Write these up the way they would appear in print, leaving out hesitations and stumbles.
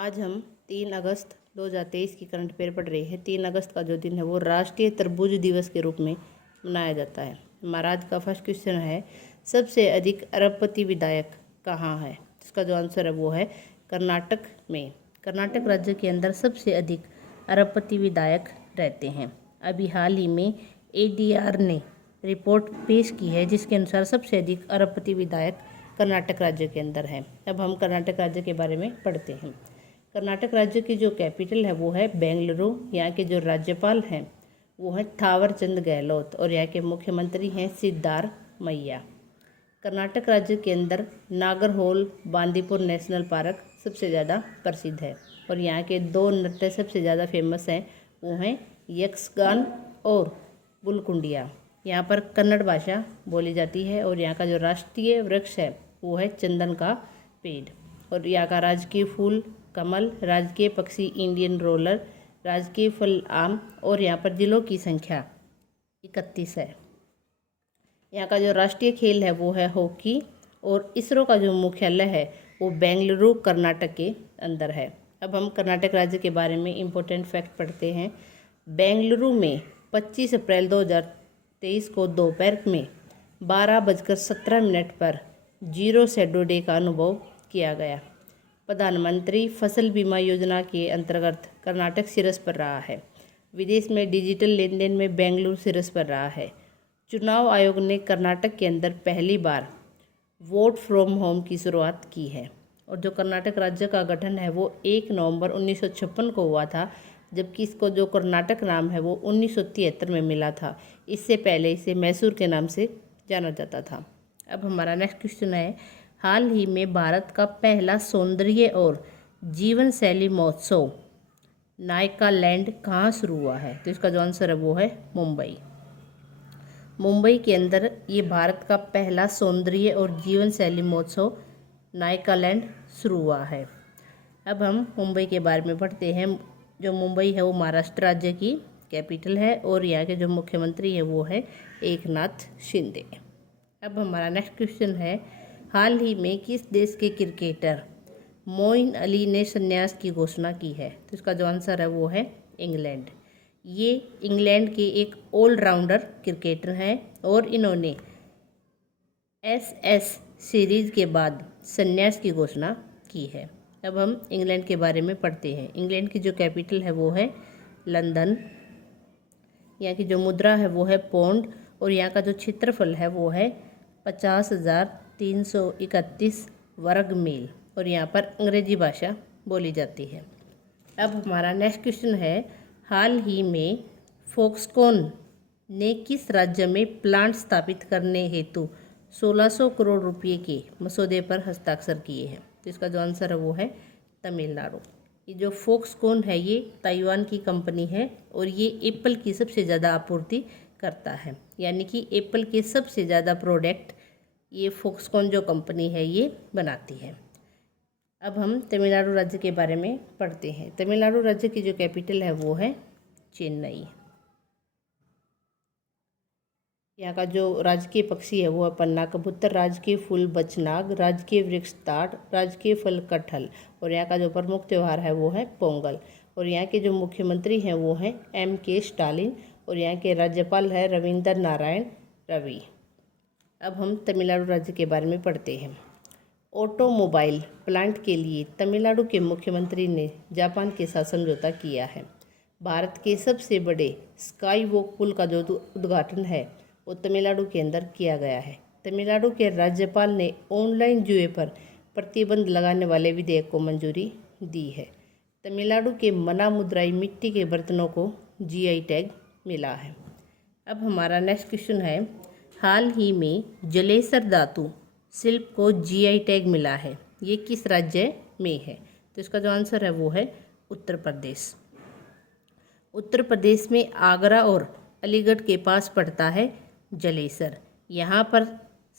आज हम 3 अगस्त 2023 की करंट अफेयर पढ़ रहे हैं। 3 अगस्त का जो दिन है वो राष्ट्रीय तरबूज दिवस के रूप में मनाया जाता है। हमारा आज का फर्स्ट क्वेश्चन है, सबसे अधिक अरबपति विधायक कहाँ है? इसका जो आंसर है वो है कर्नाटक में। कर्नाटक राज्य के अंदर सबसे अधिक अरबपति विधायक रहते हैं। अभी हाल ही में ADR ने रिपोर्ट पेश की है जिसके अनुसार सबसे अधिक अरबपति विधायक कर्नाटक राज्य के अंदर है। अब हम कर्नाटक राज्य के बारे में पढ़ते हैं। कर्नाटक राज्य की जो कैपिटल है वो है बेंगलुरु। यहाँ के जो राज्यपाल हैं वो है थावरचंद गहलोत और यहाँ के मुख्यमंत्री हैं सिद्धारमैया। कर्नाटक राज्य के अंदर नागरहोल बांदीपुर नेशनल पार्क सबसे ज़्यादा प्रसिद्ध है और यहाँ के 2 नृत्य सबसे ज़्यादा फेमस हैं, वो हैं यक्षगान और बुलकुंडिया। यहाँ पर कन्नड़ भाषा बोली जाती है और यहाँ का जो राष्ट्रीय वृक्ष है वो है चंदन का पेड़ और यहाँ का राजकीय फूल कमल, राजकीय पक्षी इंडियन रोलर, राजकीय फल आम और यहाँ पर जिलों की संख्या 31 है। यहाँ का जो राष्ट्रीय खेल है वो है हॉकी और इसरो का जो मुख्यालय है वो बेंगलुरु कर्नाटक के अंदर है। अब हम कर्नाटक राज्य के बारे में इम्पोर्टेंट फैक्ट पढ़ते हैं। बेंगलुरु में 25 अप्रैल 2023 को दोपहर में 12:17 पर जीरो शैडो डे का अनुभव किया गया। प्रधानमंत्री फसल बीमा योजना के अंतर्गत कर्नाटक शीर्ष पर रहा है। विदेश में डिजिटल लेन देन में बेंगलुरु शीर्ष पर रहा है। चुनाव आयोग ने कर्नाटक के अंदर पहली बार वोट फ्रॉम होम की शुरुआत की है और जो कर्नाटक राज्य का गठन है वो 1 नवंबर 1956 को हुआ था, जबकि इसको जो कर्नाटक नाम है वो 1973 में मिला था। इससे पहले इसे मैसूर के नाम से जाना जाता था। अब हमारा नेक्स्ट क्वेश्चन है, हाल ही में भारत का पहला सौंदर्य और जीवन शैली महोत्सव नायकालैंड कहाँ शुरू हुआ है? तो इसका जो आंसर है वो है मुंबई। मुंबई के अंदर ये भारत का पहला सौंदर्य और जीवन शैली महोत्सव नायकालैंड शुरू हुआ है। अब हम मुंबई के बारे में पढ़ते हैं। जो मुंबई है वो महाराष्ट्र राज्य की कैपिटल है और यहाँ के जो मुख्यमंत्री है वो है एकनाथ शिंदे। अब हमारा नेक्स्ट क्वेश्चन है, हाल ही में किस देश के क्रिकेटर मोइन अली ने संन्यास की घोषणा की है? तो इसका जो आंसर है वो है इंग्लैंड। ये इंग्लैंड के एक ऑलराउंडर क्रिकेटर हैं और इन्होंने SS सीरीज के बाद संन्यास की घोषणा की है। अब हम इंग्लैंड के बारे में पढ़ते हैं। इंग्लैंड की जो कैपिटल है वो है लंदन। यहाँ की जो मुद्रा है वो है पौंड और यहाँ का जो क्षेत्रफल है वो है 50,331 वर्ग मील और यहाँ पर अंग्रेजी भाषा बोली जाती है। अब हमारा नेक्स्ट क्वेश्चन है, हाल ही में फॉक्सकॉन ने किस राज्य में प्लांट स्थापित करने हेतु 1600 करोड़ रुपये के मसौदे पर हस्ताक्षर किए हैं? तो इसका जो आंसर है वो है तमिलनाडु। ये जो फॉक्सकॉन है ये ताइवान की कंपनी है और ये एप्पल की सबसे ज़्यादा आपूर्ति करता है, यानी कि एप्पल के सबसे ज़्यादा प्रोडक्ट ये फॉक्सकॉन जो कंपनी है ये बनाती है। अब हम तमिलनाडु राज्य के बारे में पढ़ते हैं। तमिलनाडु राज्य की जो कैपिटल है वो है चेन्नई। यहाँ का जो राजकीय पक्षी है वो है पन्ना कबूतर, राजकीय फूल बचनाग, राजकीय वृक्ष ताड़, राजकीय फल कटहल और यहाँ का जो प्रमुख त्यौहार है वो है पोंगल और यहाँ के जो मुख्यमंत्री हैं वो हैं MK स्टालिन और यहाँ के राज्यपाल है रविंद्र नारायण रवि। अब हम तमिलनाडु राज्य के बारे में पढ़ते हैं। ऑटोमोबाइल प्लांट के लिए तमिलनाडु के मुख्यमंत्री ने जापान के साथ समझौता किया है। भारत के सबसे बड़े स्काई वॉक पुल का जो उद्घाटन है वो तमिलनाडु के अंदर किया गया है। तमिलनाडु के राज्यपाल ने ऑनलाइन जुए पर प्रतिबंध लगाने वाले विधेयक को मंजूरी दी है। तमिलनाडु के मना मुद्राई मिट्टी के बर्तनों को GI टैग मिला है। अब हमारा नेक्स्ट क्वेश्चन है, हाल ही में जलेसर धातु शिल्प को GI टैग मिला है, ये किस राज्य में है? तो इसका जो आंसर है वो है उत्तर प्रदेश। उत्तर प्रदेश में आगरा और अलीगढ़ के पास पड़ता है जलेसर। यहाँ पर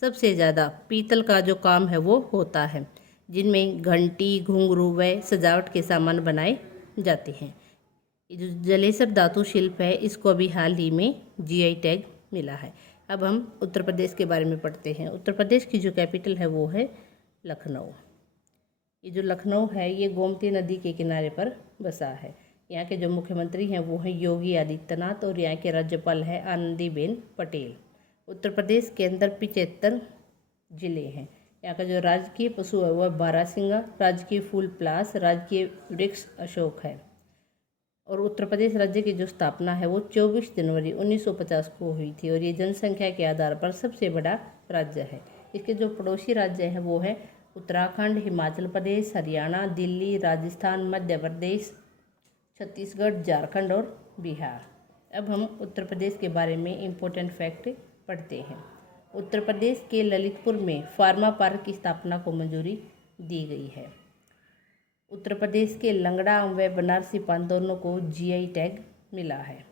सबसे ज़्यादा पीतल का जो काम है वो होता है, जिनमें घंटी घुंघरू व सजावट के सामान बनाए जाते हैं। जो जलेसर धातु शिल्प है इसको अभी हाल ही में GI टैग मिला है। अब हम उत्तर प्रदेश के बारे में पढ़ते हैं। उत्तर प्रदेश की जो कैपिटल है वो है लखनऊ। ये जो लखनऊ है ये गोमती नदी के किनारे पर बसा है। यहाँ के जो मुख्यमंत्री हैं वो हैं योगी आदित्यनाथ और यहाँ के राज्यपाल हैं आनंदीबेन पटेल। उत्तर प्रदेश के अंदर 75 जिले हैं। यहाँ का जो राजकीय पशु है वह बारहसिंगा, राजकीय फूल पलाश, राजकीय वृक्ष अशोक है। और उत्तर प्रदेश राज्य की जो स्थापना है वो 24 जनवरी 1950 को हुई थी और ये जनसंख्या के आधार पर सबसे बड़ा राज्य है। इसके जो पड़ोसी राज्य हैं वो है उत्तराखंड, हिमाचल प्रदेश, हरियाणा, दिल्ली, राजस्थान, मध्य प्रदेश, छत्तीसगढ़, झारखंड और बिहार। अब हम उत्तर प्रदेश के बारे में इम्पोर्टेंट फैक्ट पढ़ते हैं। उत्तर प्रदेश के ललितपुर में फार्मा पार्क की स्थापना को मंजूरी दी गई है। उत्तर प्रदेश के लंगड़ा व बनारसी पान दोनों को जीआई टैग मिला है।